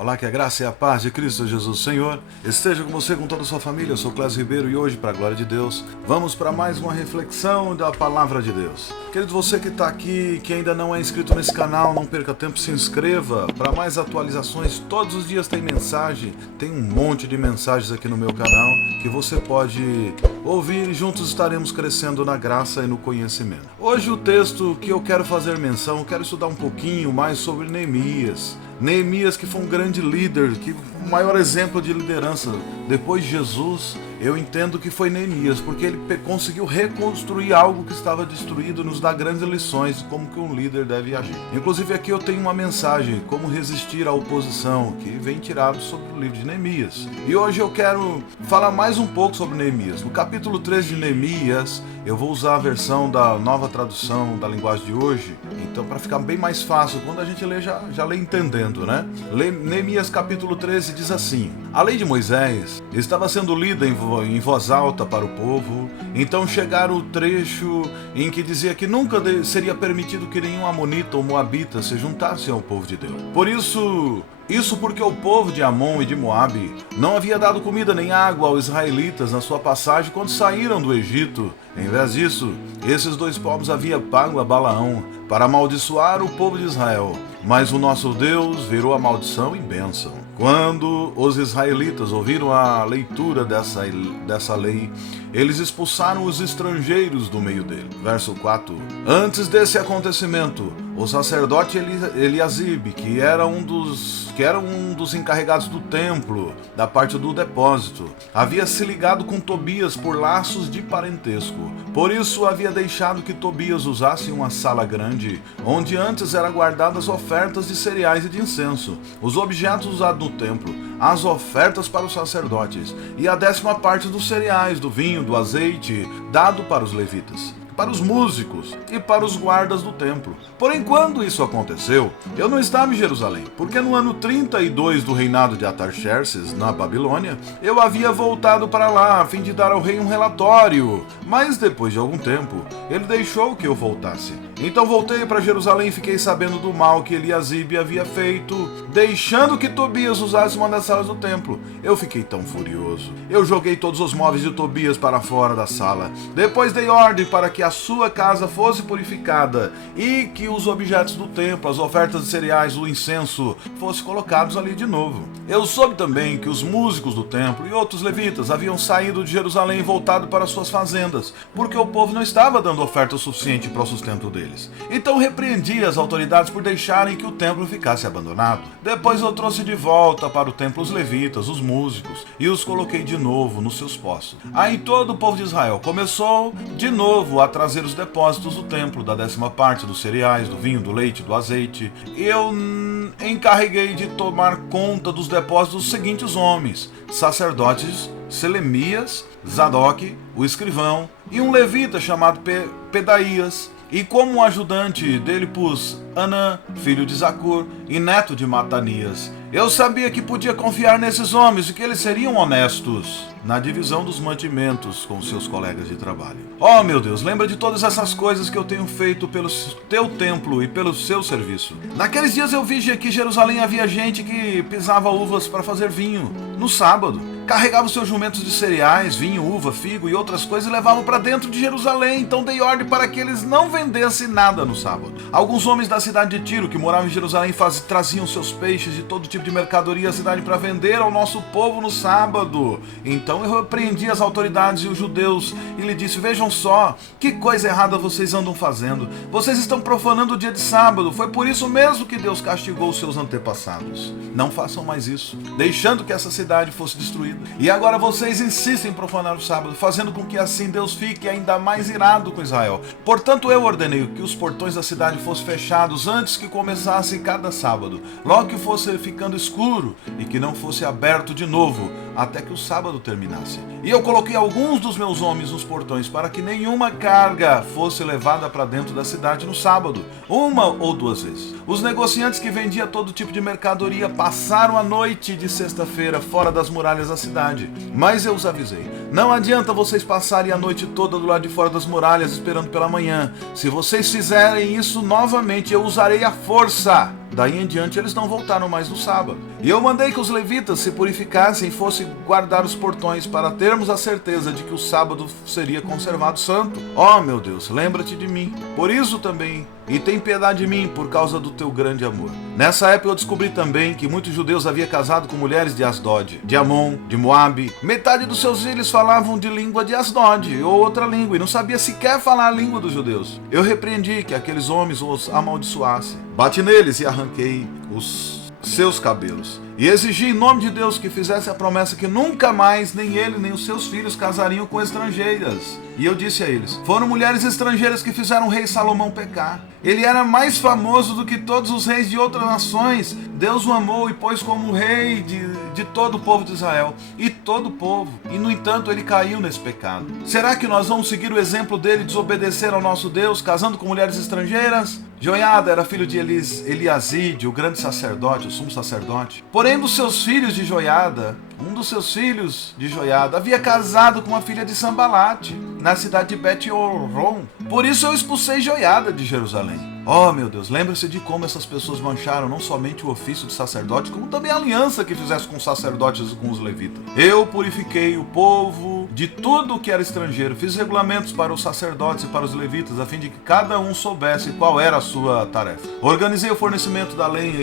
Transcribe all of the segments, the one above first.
Olá, que a graça e a paz de Cristo Jesus Senhor esteja com você, com toda a sua família. Eu sou Clésio Ribeiro e hoje, para a glória de Deus, vamos para mais uma reflexão da Palavra de Deus. Querido, você que está aqui, que ainda não é inscrito nesse canal, não perca tempo, se inscreva. Para mais atualizações, todos os dias tem mensagem, tem um monte de mensagens aqui no meu canal que você pode ouvir e juntos estaremos crescendo na graça e no conhecimento. Hoje o texto que eu quero fazer menção, eu quero estudar um pouquinho mais sobre Neemias. Neemias, que foi um grande líder, que o maior exemplo de liderança depois de Jesus, eu entendo que foi Neemias, porque ele conseguiu reconstruir algo que estava destruído, nos dá grandes lições de como que um líder deve agir. Inclusive aqui eu tenho uma mensagem, como resistir à oposição, que vem tirado sobre o livro de Neemias. E hoje eu quero falar mais um pouco sobre Neemias. No capítulo 3 de Neemias, eu vou usar a versão da nova tradução da linguagem de hoje, então para ficar bem mais fácil, quando a gente lê, já lê entendendo, né? Neemias capítulo 13 diz assim: a lei de Moisés estava sendo lida em voz alta para o povo, então chegaram o trecho em que dizia que nunca seria permitido que nenhum amonita ou moabita se juntasse ao povo de Deus. Por isso porque o povo de Amon e de Moabe não havia dado comida nem água aos israelitas na sua passagem quando saíram do Egito. Em vez disso, esses dois povos haviam pago a Balaão para amaldiçoar o povo de Israel. Mas o nosso Deus virou a maldição em bênção. Quando os israelitas ouviram a leitura dessa lei, eles expulsaram os estrangeiros do meio dele. Verso 4. Antes desse acontecimento, o sacerdote Eliasibe, que era um dos encarregados do templo, da parte do depósito, havia se ligado com Tobias por laços de parentesco. Por isso havia deixado que Tobias usasse uma sala grande, onde antes eram guardadas ofertas de cereais e de incenso, os objetos usados no templo, as ofertas para os sacerdotes, e a 10ª parte dos cereais, do vinho, do azeite, dado para os levitas, para os músicos e para os guardas do templo. Porém, quando isso aconteceu, eu não estava em Jerusalém, porque no ano 32 do reinado de Artaxerxes, na Babilônia, eu havia voltado para lá a fim de dar ao rei um relatório. Mas depois de algum tempo, ele deixou que eu voltasse. Então voltei para Jerusalém e fiquei sabendo do mal que Eliasibe havia feito, deixando que Tobias usasse uma das salas do templo. Eu fiquei tão furioso. Eu joguei todos os móveis de Tobias para fora da sala. Depois dei ordem para que a sua casa fosse purificada e que os objetos do templo, as ofertas de cereais, o incenso, fossem colocados ali de novo. Eu soube também que os músicos do templo e outros levitas haviam saído de Jerusalém e voltado para suas fazendas, porque o povo não estava dando oferta suficiente para o sustento deles. Então repreendi as autoridades por deixarem que o templo ficasse abandonado. Depois eu trouxe de volta para o templo os levitas, os músicos, e os coloquei de novo nos seus postos. Aí todo o povo de Israel começou de novo a trazer os depósitos do templo, da 10ª parte dos cereais, do vinho, do leite, do azeite. Eu encarreguei de tomar conta dos depósitos os seguintes homens: sacerdotes Selemias, Zadok, o escrivão, e um levita chamado Pedaías. E como ajudante dele pus Anã, filho de Zacur e neto de Matanias. Eu sabia que podia confiar nesses homens e que eles seriam honestos na divisão dos mantimentos com seus colegas de trabalho. Oh, meu Deus, lembra de todas essas coisas que eu tenho feito pelo teu templo e pelo seu serviço. Naqueles dias eu vi que em Jerusalém havia gente que pisava uvas para fazer vinho no sábado. Carregava os seus jumentos de cereais, vinho, uva, figo e outras coisas e levavam para dentro de Jerusalém. Então dei ordem para que eles não vendessem nada no sábado. Alguns homens da cidade de Tiro, que moravam em Jerusalém, traziam seus peixes e todo tipo de mercadoria à cidade para vender ao nosso povo no sábado. Então eu repreendi as autoridades e os judeus e lhe disse: vejam só, que coisa errada vocês andam fazendo. Vocês estão profanando o dia de sábado. Foi por isso mesmo que Deus castigou os seus antepassados. Não façam mais isso, deixando que essa cidade fosse destruída. E agora vocês insistem em profanar o sábado, fazendo com que assim Deus fique ainda mais irado com Israel. Portanto, eu ordenei que os portões da cidade fossem fechados antes que começasse cada sábado, logo que fosse ficando escuro, e que não fosse aberto de novo até que o sábado terminasse. E eu coloquei alguns dos meus homens nos portões para que nenhuma carga fosse levada para dentro da cidade no sábado, uma ou duas vezes. Os negociantes que vendiam todo tipo de mercadoria passaram a noite de sexta-feira fora das muralhas da cidade. Mas eu os avisei: não adianta vocês passarem a noite toda do lado de fora das muralhas esperando pela manhã. Se vocês fizerem isso novamente, eu usarei a força. Daí em diante eles não voltaram mais no sábado. E eu mandei que os levitas se purificassem e fossem guardar os portões para termos a certeza de que o sábado seria conservado santo. Ó meu Deus, lembra-te de mim. Por isso também, e tem piedade de mim por causa do teu grande amor. Nessa época eu descobri também que muitos judeus haviam casado com mulheres de Asdod, de Amon, de Moabe. Metade dos seus filhos falavam de língua de Asdod ou outra língua e não sabia sequer falar a língua dos judeus. Eu repreendi que aqueles homens os amaldiçoassem. Bati neles e arranquei os seus cabelos. E exigi em nome de Deus que fizesse a promessa que nunca mais nem ele nem os seus filhos casariam com estrangeiras. E eu disse a eles: foram mulheres estrangeiras que fizeram o rei Salomão pecar. Ele era mais famoso do que todos os reis de outras nações. Deus o amou e pôs como rei de todo o povo de Israel. E todo o povo. E no entanto ele caiu nesse pecado. Será que nós vamos seguir o exemplo dele e desobedecer ao nosso Deus, casando com mulheres estrangeiras? Joiada era filho de Eliaside, o grande sacerdote, o sumo sacerdote. Porém, um dos seus filhos de Joiada havia casado com uma filha de Sambalate, na cidade de Bet-Horon. Por isso eu expulsei Joiada de Jerusalém. Oh meu Deus, lembre-se de como essas pessoas mancharam não somente o ofício de sacerdote, como também a aliança que fizesse com os sacerdotes e com os levitas. Eu purifiquei o povo de tudo o que era estrangeiro, fiz regulamentos para os sacerdotes e para os levitas, a fim de que cada um soubesse qual era a sua tarefa. Organizei o fornecimento da lenha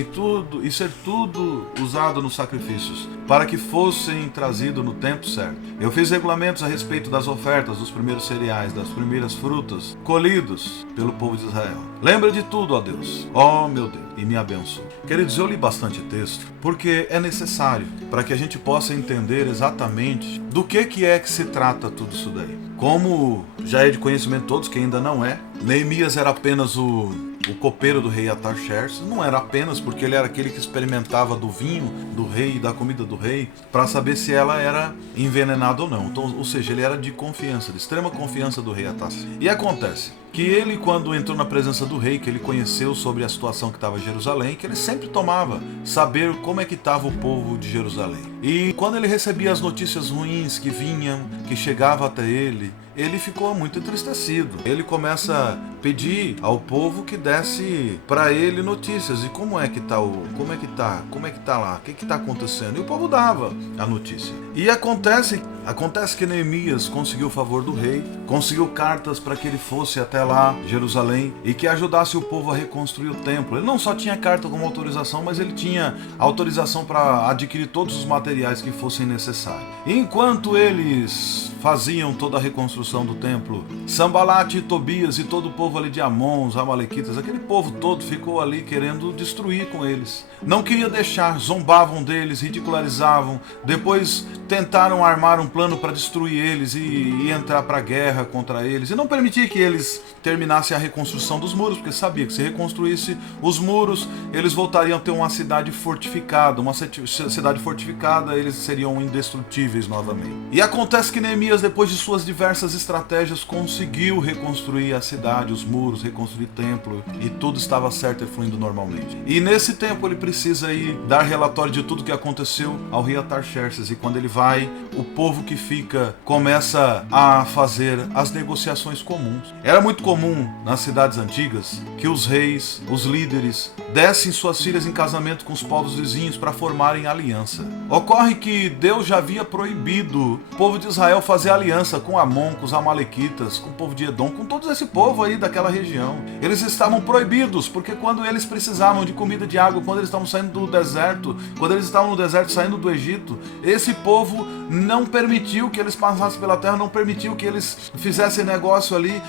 e ser tudo usado nos sacrifícios, para que fossem trazidos no tempo certo. Eu fiz regulamentos a respeito das ofertas, dos primeiros cereais, das primeiras frutas, colhidos pelo povo de Israel. Lembra de tudo, ó Deus. Ó meu Deus, e me abençoe. Queridos, eu li bastante texto, porque é necessário para que a gente possa entender exatamente do que é que se trata tudo isso daí. Como já é de conhecimento de todos, que ainda não é, Neemias era apenas o copeiro do rei Artaxerxes. Não era apenas porque ele era aquele que experimentava do vinho do rei e da comida do rei para saber se ela era envenenada ou não. Então, ou seja, ele era de confiança, de extrema confiança do rei Artaxerxes. E acontece que ele, quando entrou na presença do rei, que ele conheceu sobre a situação que estava em Jerusalém, que ele sempre tomava saber como é que estava o povo de Jerusalém. E quando ele recebia as notícias ruins que vinham, que chegavam até ele ficou muito entristecido. Ele começa a pedir ao povo que desse para ele notícias. E como é que tá lá? O que está acontecendo? E o povo dava a notícia. E acontece que Neemias conseguiu o favor do rei, conseguiu cartas para que ele fosse até lá, Jerusalém, e que ajudasse o povo a reconstruir o templo. Ele não só tinha carta como autorização, mas ele tinha autorização para adquirir todos os materiais que fossem necessários. E enquanto eles faziam toda a reconstrução do templo, Sambalate e Tobias e todo o povo ali de Amon, os amalequitas, aquele povo todo ficou ali querendo destruir com eles. Não queria deixar, zombavam deles, ridicularizavam, depois tentaram armar um plano para destruir eles e entrar para a guerra contra eles, e não permitir que eles terminassem a reconstrução dos muros, porque sabia que se reconstruísse os muros, eles voltariam a ter uma cidade fortificada, eles seriam indestrutíveis novamente. E acontece que Neemias, depois de suas diversas estratégias, conseguiu reconstruir a cidade, os muros, reconstruir o templo, e tudo estava certo e fluindo normalmente. E nesse tempo ele precisa ir dar relatório de tudo que aconteceu ao rei Artaxerxes, e quando ele vai, o povo que fica começa a fazer as negociações comuns. Era muito comum nas cidades antigas que os reis, os líderes, dessem suas filhas em casamento com os povos vizinhos para formarem aliança. Ocorre que Deus já havia proibido o povo de Israel fazer aliança com Amon, com os amalequitas, com o povo de Edom, com todo esse povo aí daquela região. Eles estavam proibidos, porque quando eles precisavam de comida e de água, quando eles estavam saindo do deserto, quando eles estavam no deserto saindo do Egito, esse povo não permitiu que eles passassem pela terra, não permitiu que eles fizessem negócio ali,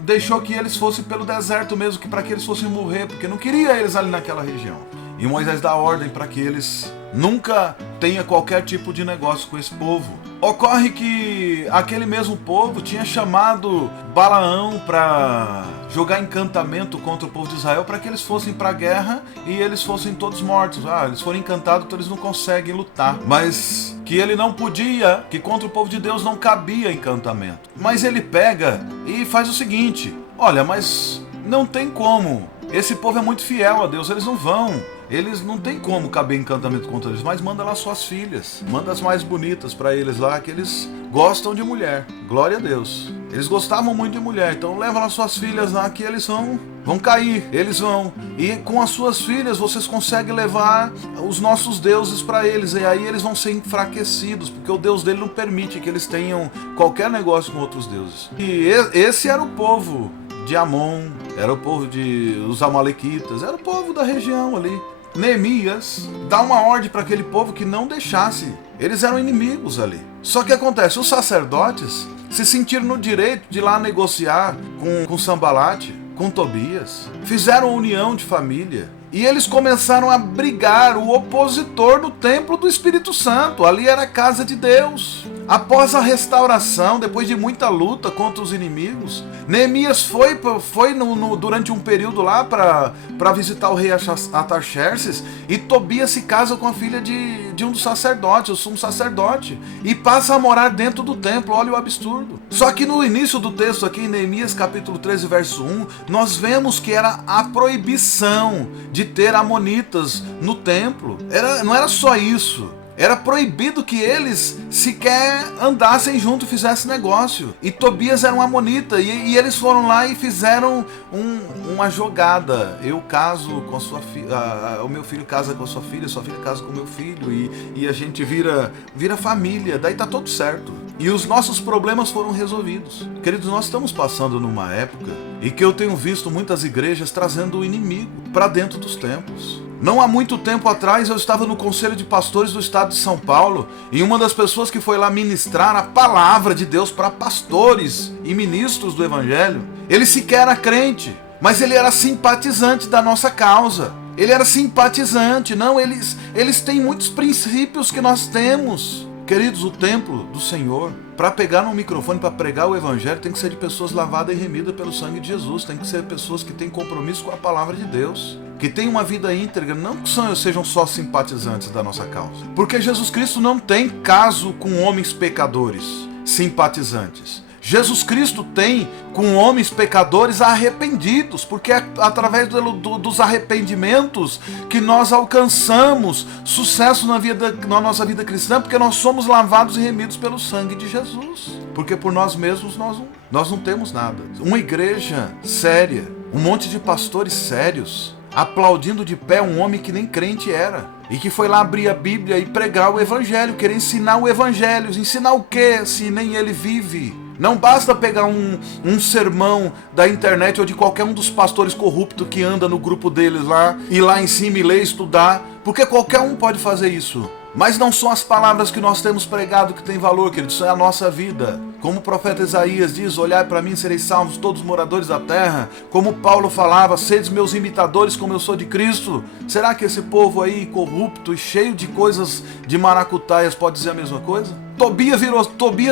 deixou que eles fossem pelo deserto mesmo, para que eles fossem morrer, porque não queria eles ali naquela região. E Moisés dá ordem para que eles nunca tenham qualquer tipo de negócio com esse povo. Ocorre que aquele mesmo povo tinha chamado Balaão para jogar encantamento contra o povo de Israel, para que eles fossem para a guerra e eles fossem todos mortos. Eles foram encantados, então eles não conseguem lutar. Mas que ele não podia, que contra o povo de Deus não cabia encantamento. Mas ele pega e faz o seguinte: olha, mas não tem como. Esse povo é muito fiel a Deus, eles não vão eles não tem como caber encantamento contra eles, mas manda lá suas filhas, manda as mais bonitas para eles lá, que eles gostam de mulher, glória a Deus. Eles gostavam muito de mulher, então leva lá suas filhas lá que eles vão cair, eles vão. E com as suas filhas vocês conseguem levar os nossos deuses para eles, e aí eles vão ser enfraquecidos, porque o Deus dele não permite que eles tenham qualquer negócio com outros deuses. E esse era o povo de Amon, era o povo dos Amalequitas, era o povo da região ali. Neemias dá uma ordem para aquele povo que não deixasse, eles eram inimigos ali. Só que acontece, os sacerdotes se sentiram no direito de ir lá negociar com Sambalate, com Tobias, fizeram união de família e eles começaram a brigar o opositor do templo do Espírito Santo. Ali era a casa de Deus. Após a restauração, depois de muita luta contra os inimigos, Neemias foi durante um período lá para visitar o rei Artaxerxes, e Tobias se casa com a filha de um dos sacerdotes, o sumo sacerdote, e passa a morar dentro do templo. Olha o absurdo. Só que no início do texto aqui, em Neemias capítulo 13, verso 1, nós vemos que era a proibição de ter amonitas no templo. Não era só isso. Era proibido que eles sequer andassem junto e fizessem negócio. E Tobias era um amonita. E eles foram lá e fizeram uma jogada. Eu caso com a sua filha, o meu filho casa com a sua filha casa com o meu filho. E a gente vira família. Daí tá tudo certo. E os nossos problemas foram resolvidos. Queridos, nós estamos passando numa época em que eu tenho visto muitas igrejas trazendo o inimigo para dentro dos templos. Não há muito tempo atrás eu estava no Conselho de Pastores do Estado de São Paulo, e uma das pessoas que foi lá ministrar a palavra de Deus para pastores e ministros do Evangelho, ele sequer era crente, mas ele era simpatizante da nossa causa. Ele era simpatizante. Não, eles têm muitos princípios que nós temos. Queridos, o templo do Senhor, para pegar no microfone, para pregar o Evangelho, tem que ser de pessoas lavadas e remidas pelo sangue de Jesus. Tem que ser pessoas que têm compromisso com a palavra de Deus, que têm uma vida íntegra, não que sejam só simpatizantes da nossa causa. Porque Jesus Cristo não tem caso com homens pecadores, simpatizantes. Jesus Cristo tem com homens pecadores arrependidos, porque é através dos arrependimentos que nós alcançamos sucesso na nossa vida cristã, porque nós somos lavados e remidos pelo sangue de Jesus. Porque por nós mesmos nós não temos nada. Uma igreja séria, um monte de pastores sérios, aplaudindo de pé um homem que nem crente era, e que foi lá abrir a Bíblia e pregar o Evangelho, querer ensinar o Evangelho. Ensinar o quê se nem ele vive? Não basta pegar um sermão da internet ou de qualquer um dos pastores corruptos que anda no grupo deles lá, ir lá em cima e ler, estudar, porque qualquer um pode fazer isso. Mas não são as palavras que nós temos pregado que tem valor, queridos, isso é a nossa vida. Como o profeta Isaías diz, olhai para mim, sereis salvos todos os moradores da terra. Como Paulo falava, sedes meus imitadores como eu sou de Cristo. Será que esse povo aí corrupto e cheio de coisas de maracutaias pode dizer a mesma coisa? Tobias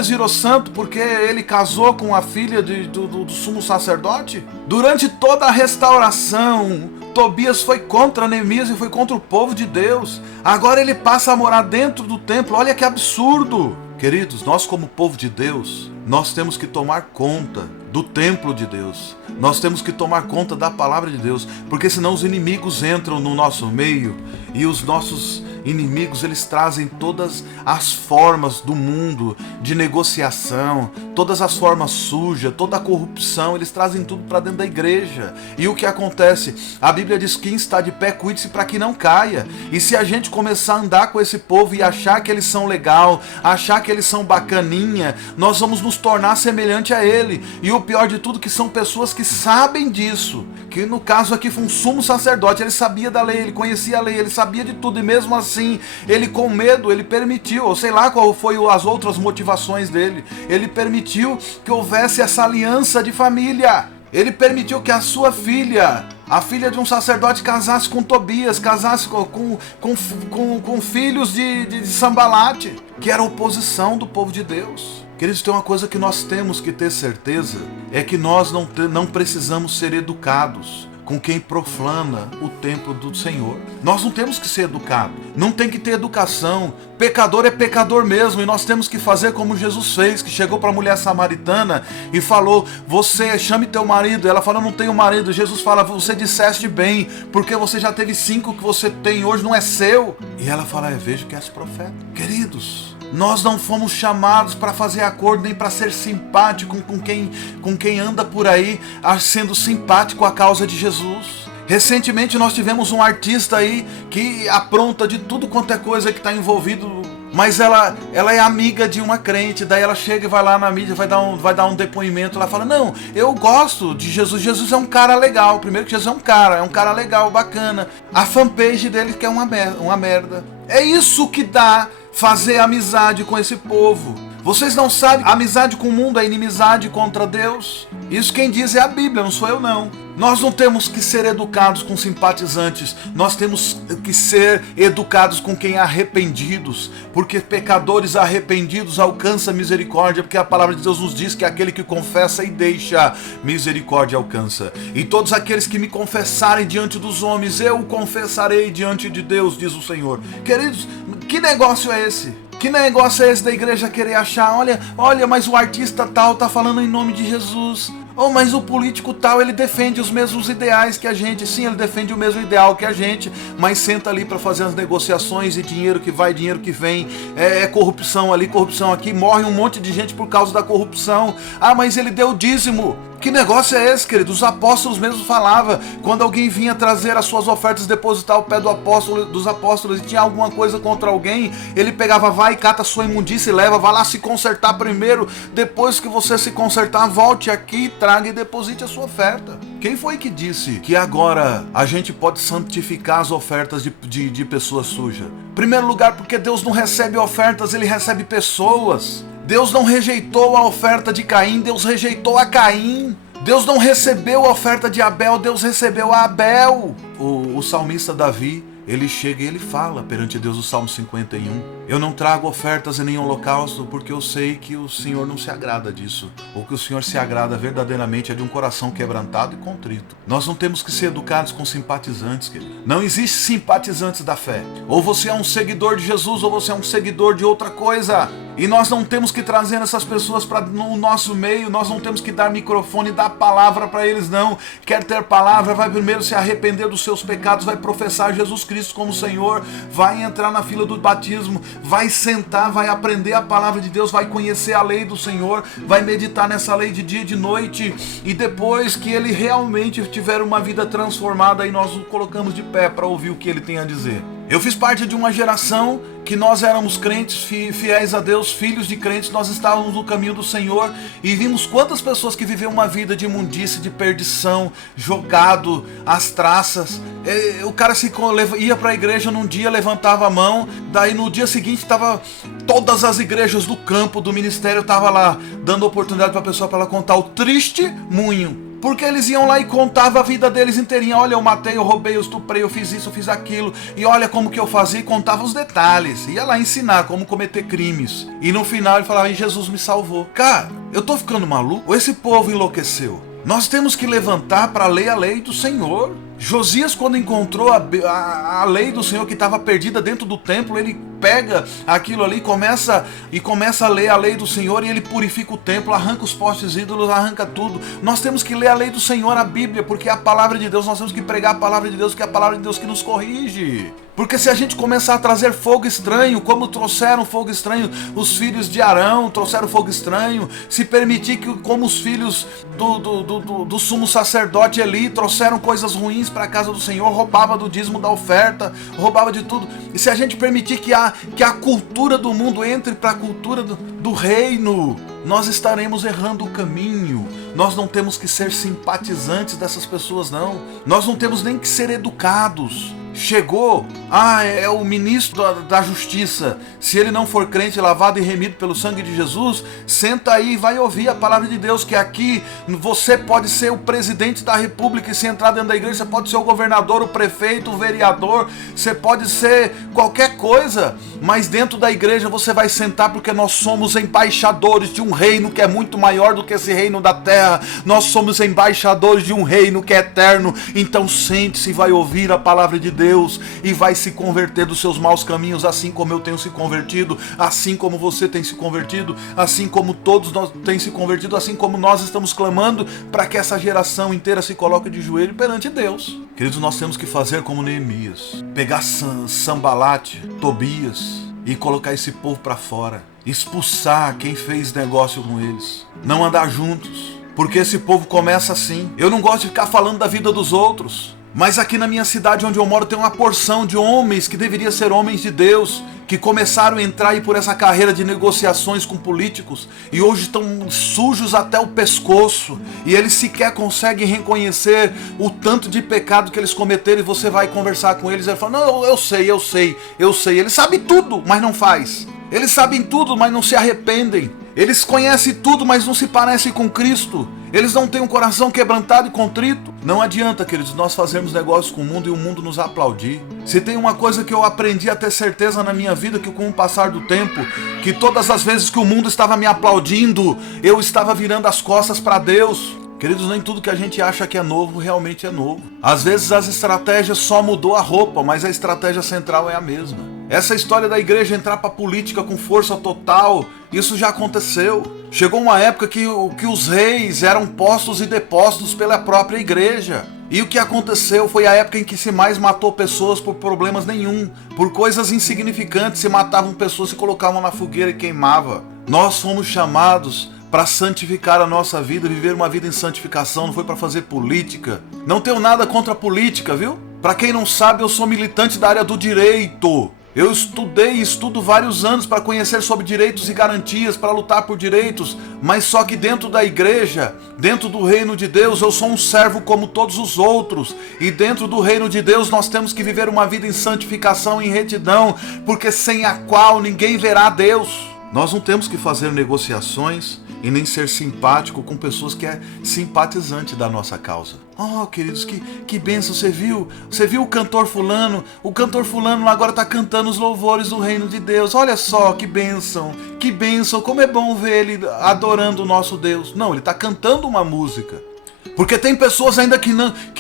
virou santo porque ele casou com a filha do sumo sacerdote? Durante toda a restauração, Tobias foi contra Neemias e foi contra o povo de Deus. Agora ele passa a morar dentro do templo. Olha que absurdo! Queridos, nós como povo de Deus, nós temos que tomar conta do templo de Deus. Nós temos que tomar conta da palavra de Deus, porque senão os inimigos entram no nosso meio, e os nossos inimigos, eles trazem todas as formas do mundo de negociação, todas as formas sujas, toda a corrupção, eles trazem tudo para dentro da igreja. E o que acontece? A Bíblia diz que quem está de pé, cuide-se para que não caia. E se a gente começar a andar com esse povo e achar que eles são legal, achar que eles são bacaninha, nós vamos nos tornar semelhante a ele. E o pior de tudo, que são pessoas que sabem disso, que no caso aqui foi um sumo sacerdote, ele sabia da lei, ele conhecia a lei, ele sabia de tudo, e mesmo assim, ele com medo, ele permitiu, ou sei lá qual foi as outras motivações dele, ele permitiu que houvesse essa aliança de família. Ele permitiu que a sua filha, a filha de um sacerdote, casasse com Tobias, casasse com filhos de Sambalate, que era a oposição do povo de Deus. Queridos, tem uma coisa que nós temos que ter certeza, é que nós não precisamos ser educados com quem profana o templo do Senhor. Nós não temos que ser educados, não tem que ter educação. Pecador é pecador mesmo, e nós temos que fazer como Jesus fez, que chegou para a mulher samaritana e falou: você chame teu marido. Ela falou: não tenho marido. Jesus fala: você disseste bem, porque você já teve 5, que você tem hoje não é seu. E ela fala: vejo que és profeta. Queridos, nós não fomos chamados para fazer acordo, nem para ser simpático com quem anda por aí sendo simpático à causa de Jesus. Recentemente nós tivemos um artista aí que apronta de tudo quanto é coisa que está envolvido, mas ela é amiga de uma crente. Daí ela chega e vai lá na mídia, vai dar um depoimento. Ela fala: não, eu gosto de Jesus, Jesus é um cara legal. Primeiro que Jesus é um cara legal, bacana. A fanpage dele que é uma merda. É isso que dá fazer amizade com esse povo. Vocês não sabem, amizade com o mundo é inimizade contra Deus. Isso quem diz é a Bíblia, não sou eu não. Nós não temos que ser educados com simpatizantes, nós temos que ser educados com quem é arrependidos, porque pecadores arrependidos alcançam misericórdia, porque a palavra de Deus nos diz que aquele que confessa e deixa, misericórdia alcança. E todos aqueles que me confessarem diante dos homens, eu o confessarei diante de Deus, diz o Senhor. Queridos, que negócio é esse? Que negócio é esse da igreja querer achar: olha, mas o artista tal tá falando em nome de Jesus. Mas o político tal, ele defende os mesmos ideais que a gente. Sim, ele defende o mesmo ideal que a gente, mas senta ali para fazer as negociações, e dinheiro que vai, dinheiro que vem, é corrupção ali, corrupção aqui, morre um monte de gente por causa da corrupção. Mas ele deu dízimo. Que negócio é esse, querido? Os apóstolos mesmo falavam, quando alguém vinha trazer as suas ofertas, depositar ao pé dos apóstolos, e tinha alguma coisa contra alguém, ele pegava: vai, cata a sua imundícia e leva, vai lá se consertar primeiro, depois que você se consertar, volte aqui, traga e deposite a sua oferta. Quem foi que disse que agora a gente pode santificar as ofertas de pessoas sujas? Em primeiro lugar, porque Deus não recebe ofertas, ele recebe pessoas. Deus não rejeitou a oferta de Caim, Deus rejeitou a Caim. Deus não recebeu a oferta de Abel, Deus recebeu a Abel. O salmista Davi, ele chega e ele fala perante Deus, o Salmo 51: eu não trago ofertas e nem holocausto, porque eu sei que o Senhor não se agrada disso. O que o Senhor se agrada verdadeiramente é de um coração quebrantado e contrito. Nós não temos que ser educados com simpatizantes, querido. Não existe simpatizantes da fé. Ou você é um seguidor de Jesus, ou você é um seguidor de outra coisa. E nós não temos que trazer essas pessoas para no nosso meio, nós não temos que dar microfone e dar palavra para eles, não. Quer ter palavra, vai primeiro se arrepender dos seus pecados, vai professar Jesus Cristo como Senhor, vai entrar na fila do batismo, vai sentar, vai aprender a palavra de Deus, vai conhecer a lei do Senhor, vai meditar nessa lei de dia e de noite, e depois que ele realmente tiver uma vida transformada, aí nós o colocamos de pé para ouvir o que ele tem a dizer. Eu fiz parte de uma geração que nós éramos crentes, fiéis a Deus, filhos de crentes, nós estávamos no caminho do Senhor e vimos quantas pessoas que viviam uma vida de imundície, de perdição, jogado às traças. O cara ia para a igreja num dia, levantava a mão, daí no dia seguinte estava todas as igrejas do campo, do ministério, estava lá, dando oportunidade para a pessoa para ela contar o testemunho. Porque eles iam lá e contavam a vida deles inteirinha. Olha, eu matei, eu roubei, eu estuprei, eu fiz isso, eu fiz aquilo. E olha como que eu fazia, e contava os detalhes. Ia lá ensinar como cometer crimes. E no final ele falava: e Jesus me salvou. Cara, eu tô ficando maluco? Ou esse povo enlouqueceu? Nós temos que levantar para ler a lei do Senhor. Josias, quando encontrou a lei do Senhor que estava perdida dentro do templo, ele pega aquilo ali e começa a ler a lei do Senhor, e ele purifica o templo, arranca os postes ídolos, arranca tudo. Nós temos que ler a lei do Senhor, a Bíblia, porque é a palavra de Deus. Nós temos que pregar a palavra de Deus, que é a palavra de Deus que nos corrige. Porque se a gente começar a trazer fogo estranho, como trouxeram fogo estranho os filhos de Arão, trouxeram fogo estranho, se permitir que, como os filhos do sumo sacerdote Eli, trouxeram coisas ruins para a casa do Senhor, roubava do dízimo da oferta, roubava de tudo. E se a gente permitir que a cultura do mundo entre para a cultura do reino, nós estaremos errando o caminho. Nós não temos que ser simpatizantes dessas pessoas, não. Nós não temos nem que ser educados. chegou, é o ministro da justiça. Se ele não for crente, lavado e remido pelo sangue de Jesus, senta aí e vai ouvir a palavra de Deus, que aqui você pode ser o presidente da república e se entrar dentro da igreja, você pode ser o governador, o prefeito, o vereador, você pode ser qualquer coisa, mas dentro da igreja você vai sentar, porque nós somos embaixadores de um reino que é muito maior do que esse reino da terra. Nós somos embaixadores de um reino que é eterno. Então sente-se e vai ouvir a palavra de Deus e vai se converter dos seus maus caminhos, assim como eu tenho se convertido, assim como você tem se convertido, assim como todos nós têm se convertido, assim como nós estamos clamando para que essa geração inteira se coloque de joelho perante Deus. Queridos, nós temos que fazer como Neemias, pegar Sambalate, Tobias e colocar esse povo para fora, expulsar quem fez negócio com eles, não andar juntos, porque esse povo começa assim. Eu não gosto de ficar falando da vida dos outros, mas aqui na minha cidade onde eu moro tem uma porção de homens que deveriam ser homens de Deus, que começaram a entrar aí por essa carreira de negociações com políticos e hoje estão sujos até o pescoço, e eles sequer conseguem reconhecer o tanto de pecado que eles cometeram. E você vai conversar com eles e ele fala: não, eu sei. Eles sabem tudo, mas não faz. Eles sabem tudo, mas não se arrependem. Eles conhecem tudo, mas não se parecem com Cristo. Eles não têm um coração quebrantado e contrito. Não adianta, queridos, nós fazermos negócios com o mundo e o mundo nos aplaudir. Se tem uma coisa que eu aprendi a ter certeza na minha vida, que com o passar do tempo, que todas as vezes que o mundo estava me aplaudindo, eu estava virando as costas para Deus. Queridos, nem tudo que a gente acha que é novo, realmente é novo. Às vezes as estratégias só mudou a roupa, mas a estratégia central é a mesma. Essa história da igreja entrar para a política com força total, isso já aconteceu. Chegou uma época que os reis eram postos e depostos pela própria igreja. E o que aconteceu foi a época em que se mais matou pessoas por problemas nenhum, por coisas insignificantes. Se matavam pessoas, se colocavam na fogueira e queimava. Nós fomos chamados para santificar a nossa vida, viver uma vida em santificação, não foi para fazer política. Não tenho nada contra a política, viu? Para quem não sabe, eu sou militante da área do direito. Eu estudei e estudo vários anos para conhecer sobre direitos e garantias, para lutar por direitos, mas só que dentro da igreja, dentro do reino de Deus, eu sou um servo como todos os outros. E dentro do reino de Deus nós temos que viver uma vida em santificação e em retidão, porque sem a qual ninguém verá Deus. Nós não temos que fazer negociações e nem ser simpático com pessoas que é simpatizante da nossa causa. Oh, queridos, que bênção, você viu o cantor fulano? O cantor fulano agora está cantando os louvores do reino de Deus. Olha só, que bênção, como é bom ver ele adorando o nosso Deus. Não, ele está cantando uma música. Porque tem pessoas ainda que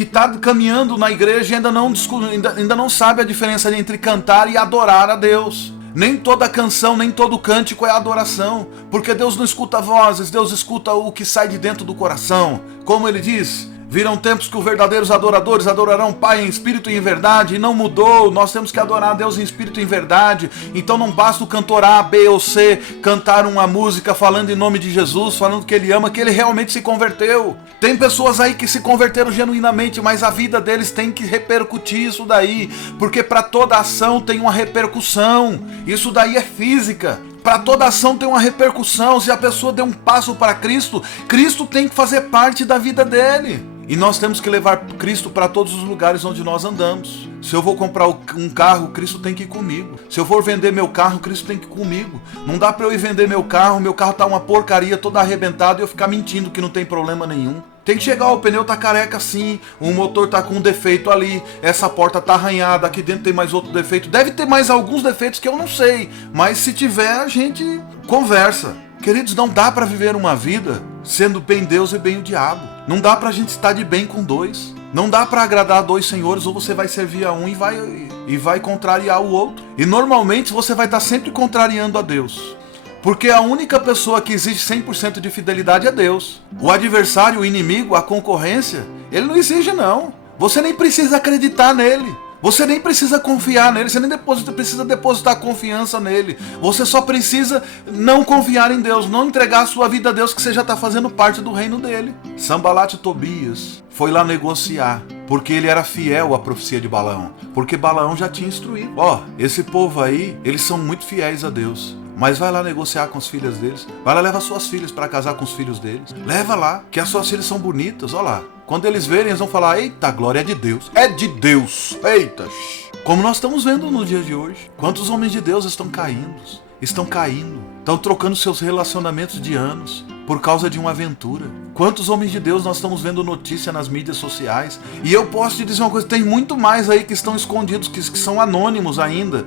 está caminhando na igreja e ainda não sabe a diferença entre cantar e adorar a Deus. Nem toda canção, nem todo cântico é adoração, porque Deus não escuta vozes, Deus escuta o que sai de dentro do coração. Como ele diz, virão tempos que os verdadeiros adoradores adorarão o Pai em espírito e em verdade, e não mudou. Nós temos que adorar a Deus em espírito e em verdade. Então não basta o cantor A, B ou C cantar uma música falando em nome de Jesus, falando que ele ama, que ele realmente se converteu. Tem pessoas aí que se converteram genuinamente, mas a vida deles tem que repercutir isso daí, porque para toda ação tem uma repercussão. Isso daí é física. Para toda ação tem uma repercussão. Se a pessoa deu um passo para Cristo, Cristo tem que fazer parte da vida dele. E nós temos que levar Cristo para todos os lugares onde nós andamos. Se eu vou comprar um carro, Cristo tem que ir comigo. Se eu for vender meu carro, Cristo tem que ir comigo. Não dá para eu ir vender meu carro tá uma porcaria, todo arrebentado, e eu ficar mentindo que não tem problema nenhum. Tem que chegar, o pneu tá careca sim, o motor tá com um defeito ali, essa porta tá arranhada, aqui dentro tem mais outro defeito. Deve ter mais alguns defeitos que eu não sei, mas se tiver, a gente conversa. Queridos, não dá para viver uma vida sendo bem Deus e bem o diabo. Não dá pra gente estar de bem com dois. Não dá para agradar a dois senhores, ou você vai servir a um e vai contrariar o outro. E normalmente você vai estar sempre contrariando a Deus. Porque a única pessoa que exige 100% de fidelidade é Deus. O adversário, o inimigo, a concorrência, ele não exige não. Você nem precisa acreditar nele. Você nem precisa confiar nele, você nem precisa depositar confiança nele. Você só precisa não confiar em Deus, não entregar a sua vida a Deus, que você já está fazendo parte do reino dele. Sambalate Tobias foi lá negociar, porque ele era fiel à profecia de Balaão, porque Balaão já tinha instruído. Esse povo aí, eles são muito fiéis a Deus. Mas vai lá negociar com as filhas deles. Vai lá, leva suas filhas para casar com os filhos deles. Leva lá, que as suas filhas são bonitas, olha lá. Quando eles verem, eles vão falar: eita, glória é de Deus. É de Deus. Eita. Como nós estamos vendo no dia de hoje. Quantos homens de Deus estão caindo, estão trocando seus relacionamentos de anos por causa de uma aventura. Quantos homens de Deus nós estamos vendo notícia nas mídias sociais. E eu posso te dizer uma coisa, tem muito mais aí que estão escondidos, que são anônimos ainda,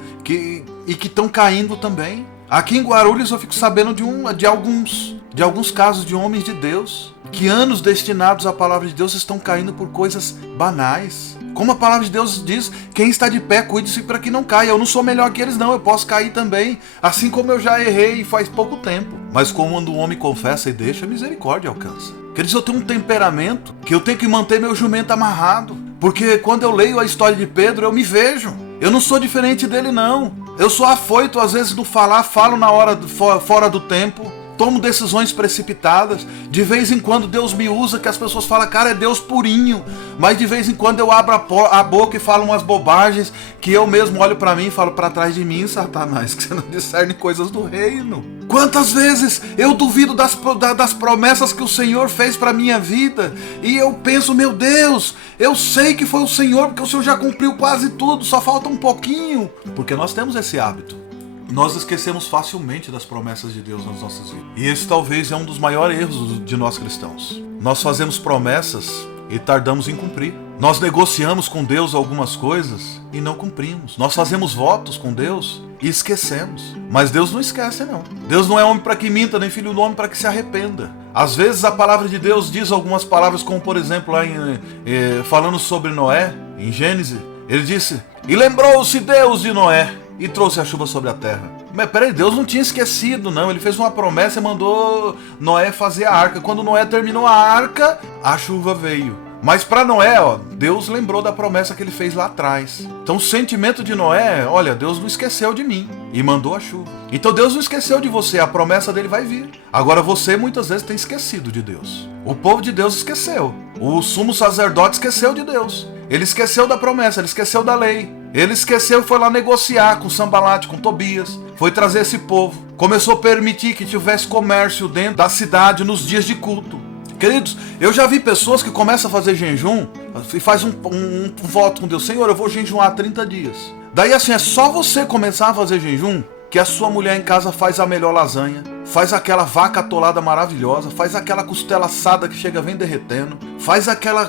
e que estão caindo também. Aqui em Guarulhos eu fico sabendo de alguns casos de homens de Deus, que anos destinados à palavra de Deus estão caindo por coisas banais. Como a palavra de Deus diz, quem está de pé, cuide-se para que não caia. Eu não sou melhor que eles não, eu posso cair também, assim como eu já errei faz pouco tempo. Mas quando o homem confessa e deixa, a misericórdia alcança. Quer dizer, eu tenho um temperamento que eu tenho que manter meu jumento amarrado, porque quando eu leio a história de Pedro, eu me vejo. Eu não sou diferente dele não. Eu sou afoito, às vezes, do falar, falo na hora, fora do tempo. Tomo decisões precipitadas. De vez em quando Deus me usa, que as pessoas falam, cara, é Deus purinho. Mas de vez em quando eu abro a boca e falo umas bobagens, que eu mesmo olho pra mim e falo, pra trás de mim, Satanás, que você não discerne coisas do reino. Quantas vezes eu duvido das promessas que o Senhor fez pra minha vida, e eu penso, meu Deus, eu sei que foi o Senhor, porque o Senhor já cumpriu quase tudo, só falta um pouquinho. Porque nós temos esse hábito. Nós esquecemos facilmente das promessas de Deus nas nossas vidas. E esse talvez é um dos maiores erros de nós cristãos. Nós fazemos promessas e tardamos em cumprir. Nós negociamos com Deus algumas coisas e não cumprimos. Nós fazemos votos com Deus e esquecemos. Mas Deus não esquece não. Deus não é homem para que minta, nem filho do homem para que se arrependa. Às vezes a palavra de Deus diz algumas palavras, como por exemplo lá falando sobre Noé, em Gênesis, ele disse, e lembrou-se Deus de Noé, e trouxe a chuva sobre a terra. Mas peraí, Deus não tinha esquecido, não. Ele fez uma promessa e mandou Noé fazer a arca. Quando Noé terminou a arca, a chuva veio. Mas para Noé, Deus lembrou da promessa que ele fez lá atrás. Então o sentimento de Noé, olha, Deus não esqueceu de mim e mandou a chuva. Então Deus não esqueceu de você, a promessa dele vai vir. Agora você muitas vezes tem esquecido de Deus. O povo de Deus esqueceu. O sumo sacerdote esqueceu de Deus. Ele esqueceu da promessa, ele esqueceu da lei. Ele esqueceu e foi lá negociar com Sambalate, com Tobias. Foi trazer esse povo. Começou a permitir que tivesse comércio dentro da cidade nos dias de culto. Queridos, eu já vi pessoas que começam a fazer jejum e faz um voto com Deus. Senhor, eu vou jejuar 30 dias. Daí assim, é só você começar a fazer jejum que a sua mulher em casa faz a melhor lasanha, faz aquela vaca atolada maravilhosa, faz aquela costela assada que chega vem derretendo, faz aquela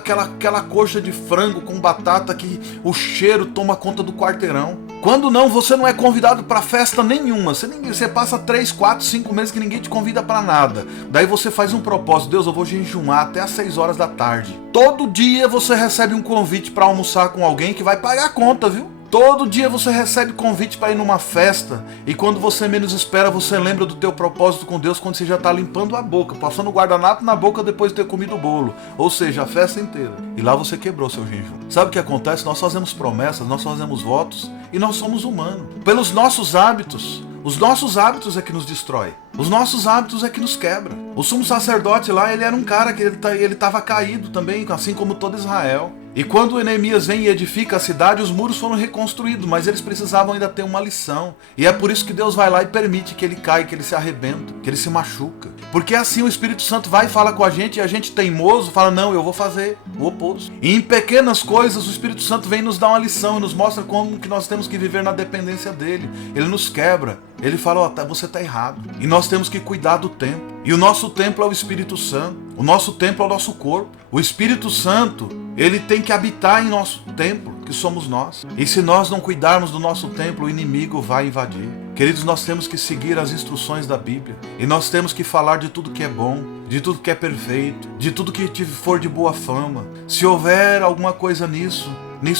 coxa de frango com batata que o cheiro toma conta do quarteirão. Quando não, você não é convidado para festa nenhuma. Você passa 3, 4, 5 meses que ninguém te convida para nada. Daí você faz um propósito. Deus, eu vou jejuar até às 6 horas da tarde. Todo dia você recebe um convite para almoçar com alguém que vai pagar a conta, viu? Todo dia você recebe convite para ir numa festa. E quando você menos espera, você lembra do teu propósito com Deus quando você já está limpando a boca, passando o guardanapo na boca depois de ter comido o bolo. Ou seja, a festa inteira. E lá você quebrou seu jejum. Sabe o que acontece? Nós fazemos promessas, nós fazemos votos e nós somos humanos. Pelos nossos hábitos. Os nossos hábitos é que nos destrói. Os nossos hábitos é que nos quebra. O sumo sacerdote lá, ele era um cara que ele estava caído também, assim como todo Israel. E quando Neemias vem e edifica a cidade, os muros foram reconstruídos, mas eles precisavam ainda ter uma lição. E é por isso que Deus vai lá e permite que ele caia, que ele se arrebenta, que ele se machuca. Porque assim o Espírito Santo vai e fala com a gente, e a gente teimoso fala, não, eu vou fazer o oposto. E em pequenas coisas o Espírito Santo vem nos dar uma lição e nos mostra como que nós temos que viver na dependência dele. Ele nos quebra. Ele fala, você está errado. E nós temos que cuidar do templo. E o nosso templo é o Espírito Santo. O nosso templo é o nosso corpo. O Espírito Santo, ele tem que habitar em nosso templo, que somos nós. E se nós não cuidarmos do nosso templo, o inimigo vai invadir. Queridos, nós temos que seguir as instruções da Bíblia. E nós temos que falar de tudo que é bom, de tudo que é perfeito, de tudo que for de boa fama. Se houver alguma coisa nisso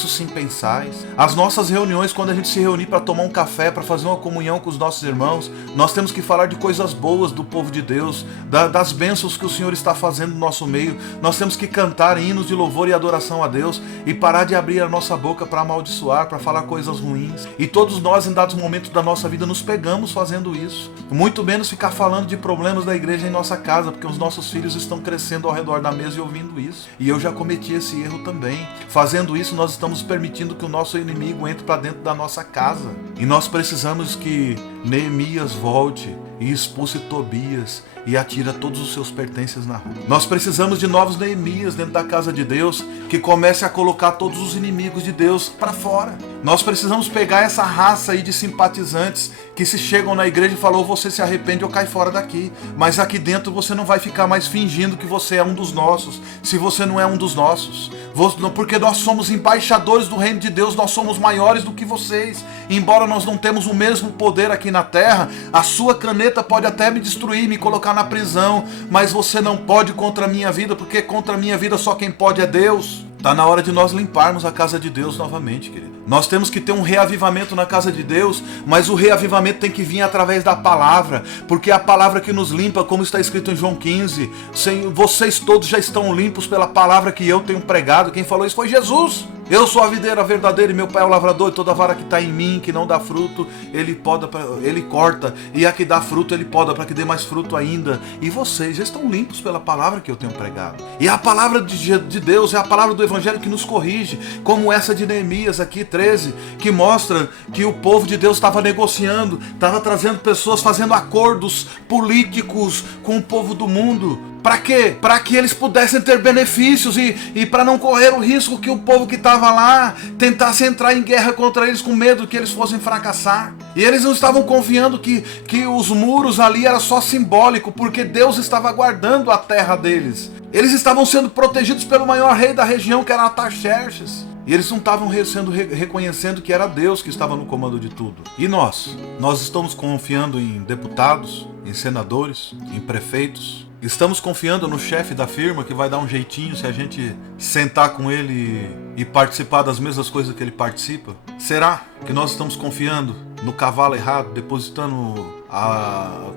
sim pensais. As nossas reuniões, quando a gente se reunir para tomar um café, para fazer uma comunhão com os nossos irmãos, nós temos que falar de coisas boas do povo de Deus, das bênçãos que o Senhor está fazendo no nosso meio. Nós temos que cantar hinos de louvor e adoração a Deus e parar de abrir a nossa boca para amaldiçoar, para falar coisas ruins. E todos nós, em dados momentos da nossa vida, nos pegamos fazendo isso. Muito menos ficar falando de problemas da igreja em nossa casa, porque os nossos filhos estão crescendo ao redor da mesa e ouvindo isso. E eu já cometi esse erro também. Fazendo isso, nós estamos permitindo que o nosso inimigo entre para dentro da nossa casa. E nós precisamos que Neemias volte e expulse Tobias e atira todos os seus pertences na rua. Nós precisamos de novos Neemias dentro da casa de Deus, que comece a colocar todos os inimigos de Deus para fora. Nós precisamos pegar essa raça aí de simpatizantes que se chegam na igreja e falam: você se arrepende ou cai fora daqui. Mas aqui dentro você não vai ficar mais fingindo que você é um dos nossos, se você não é um dos nossos. Porque nós somos embaixadores do reino de Deus, nós somos maiores do que vocês. Embora nós não temos o mesmo poder aqui na terra, a sua caneta pode até me destruir, me colocar na prisão, mas você não pode contra a minha vida, porque contra a minha vida só quem pode é Deus. Está na hora de nós limparmos a casa de Deus novamente, querido. Nós temos que ter um reavivamento na casa de Deus, mas o reavivamento tem que vir através da palavra, porque é a palavra que nos limpa, como está escrito em João 15. Vocês todos já estão limpos pela palavra que eu tenho pregado. Quem falou isso foi Jesus. Eu sou a videira verdadeira e meu pai é o lavrador, e toda vara que está em mim, que não dá fruto, ele corta, e a que dá fruto, ele poda, para que dê mais fruto ainda. E vocês já estão limpos pela palavra que eu tenho pregado. E a palavra de Deus é a palavra do Evangelho que nos corrige, como essa de Neemias aqui, 13, que mostra que o povo de Deus estava negociando, estava trazendo pessoas, fazendo acordos políticos com o povo do mundo. Para quê? Para que eles pudessem ter benefícios e para não correr o risco que o povo que estava lá tentasse entrar em guerra contra eles, com medo que eles fossem fracassar. E eles não estavam confiando que os muros ali era só simbólico, porque Deus estava guardando a terra deles. Eles estavam sendo protegidos pelo maior rei da região, que era Artaxerxes. E eles não estavam reconhecendo que era Deus que estava no comando de tudo. E nós? Nós estamos confiando em deputados, em senadores, em prefeitos. Estamos confiando no chefe da firma que vai dar um jeitinho se a gente sentar com ele e participar das mesmas coisas que ele participa? Será que nós estamos confiando no cavalo errado, depositando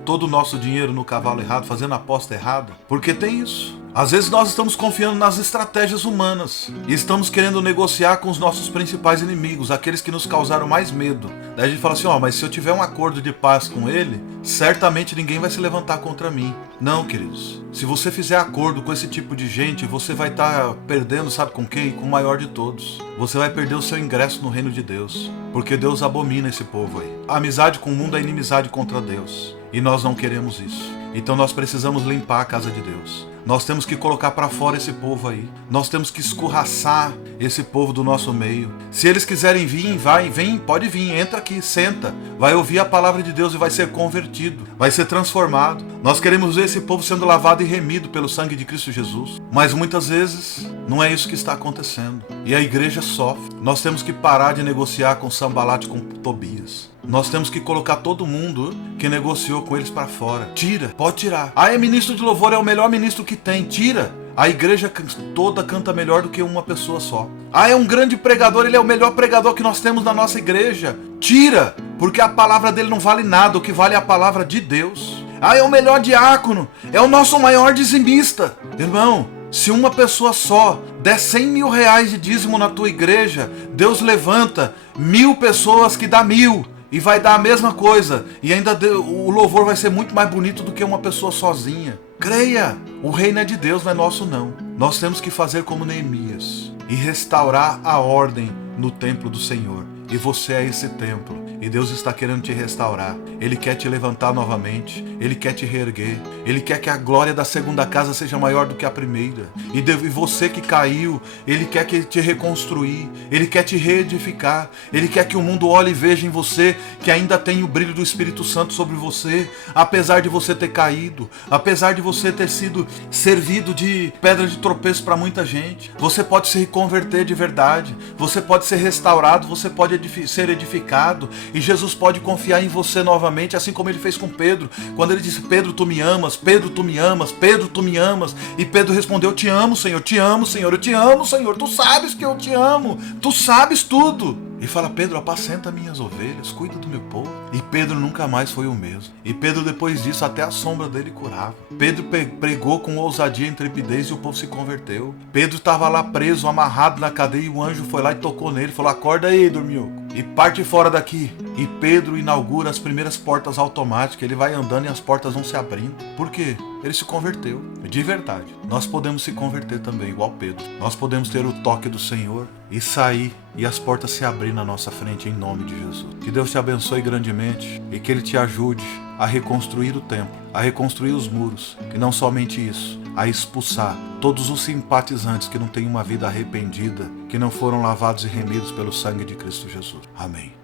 todo o nosso dinheiro no cavalo errado, fazendo a aposta errada? Porque tem isso. Às vezes nós estamos confiando nas estratégias humanas e estamos querendo negociar com os nossos principais inimigos, aqueles que nos causaram mais medo. Daí a gente fala assim: mas se eu tiver um acordo de paz com ele, certamente ninguém vai se levantar contra mim. Não, queridos. Se você fizer acordo com esse tipo de gente, você vai estar perdendo, sabe com quem? Com o maior de todos. Você vai perder o seu ingresso no reino de Deus, porque Deus abomina esse povo aí. A amizade com o mundo é inimizade contra Deus, e nós não queremos isso. Então nós precisamos limpar a casa de Deus. Nós temos que colocar para fora esse povo aí. Nós temos que escorraçar esse povo do nosso meio. Se eles quiserem vir, vem, pode vir, entra aqui, senta. Vai ouvir a palavra de Deus e vai ser convertido, vai ser transformado. Nós queremos ver esse povo sendo lavado e remido pelo sangue de Cristo Jesus. Mas muitas vezes não é isso que está acontecendo. E a igreja sofre. Nós temos que parar de negociar com Sambalate, com Tobias. Nós temos que colocar todo mundo que negociou com eles para fora. Tira, pode tirar. É ministro de louvor, é o melhor ministro que tem. Tira. A igreja toda canta melhor do que uma pessoa só. É um grande pregador, ele é o melhor pregador que nós temos na nossa igreja. Tira, porque a palavra dele não vale nada, o que vale é a palavra de Deus. É o melhor diácono, é o nosso maior dizimista. Irmão, se uma pessoa só der 100 mil reais de dízimo na tua igreja, Deus levanta 1000 pessoas que dá 1000. E vai dar a mesma coisa. E ainda o louvor vai ser muito mais bonito do que uma pessoa sozinha. Creia! O reino é de Deus, não é nosso não. Nós temos que fazer como Neemias e restaurar a ordem no templo do Senhor. E você é esse templo. E Deus está querendo te restaurar. Ele quer te levantar novamente. Ele quer te reerguer. Ele quer que a glória da segunda casa seja maior do que a primeira. E você que caiu, Ele quer te reconstruir. Ele quer te reedificar. Ele quer que o mundo olhe e veja em você que ainda tem o brilho do Espírito Santo sobre você. Apesar de você ter caído. Apesar de você ter sido servido de pedra de tropeço para muita gente. Você pode se converter de verdade. Você pode ser restaurado. Você pode ser edificado. E Jesus pode confiar em você novamente, assim como ele fez com Pedro. Quando ele disse: Pedro, tu me amas, Pedro, tu me amas, Pedro, tu me amas. E Pedro respondeu: te amo, Senhor, te amo, Senhor, eu te amo, Senhor. Tu sabes que eu te amo, tu sabes tudo. E fala: Pedro, apacenta minhas ovelhas, cuida do meu povo. E Pedro nunca mais foi o mesmo. E Pedro, depois disso, até a sombra dele curava. Pedro pregou com ousadia e intrepidez e o povo se converteu. Pedro estava lá preso, amarrado na cadeia, e o anjo foi lá e tocou nele, falou: acorda aí, dorminhoco. e parte fora daqui. E Pedro inaugura as primeiras portas automáticas. Ele vai andando e as portas vão se abrindo. Por quê? Ele se converteu. De verdade. Nós podemos se converter também, igual Pedro. Nós podemos ter o toque do Senhor e sair e as portas se abrir na nossa frente em nome de Jesus. Que Deus te abençoe grandemente e que Ele te ajude a reconstruir o templo, a reconstruir os muros. E não somente isso, a expulsar todos os simpatizantes que não têm uma vida arrependida, que não foram lavados e remidos pelo sangue de Cristo Jesus. Amém.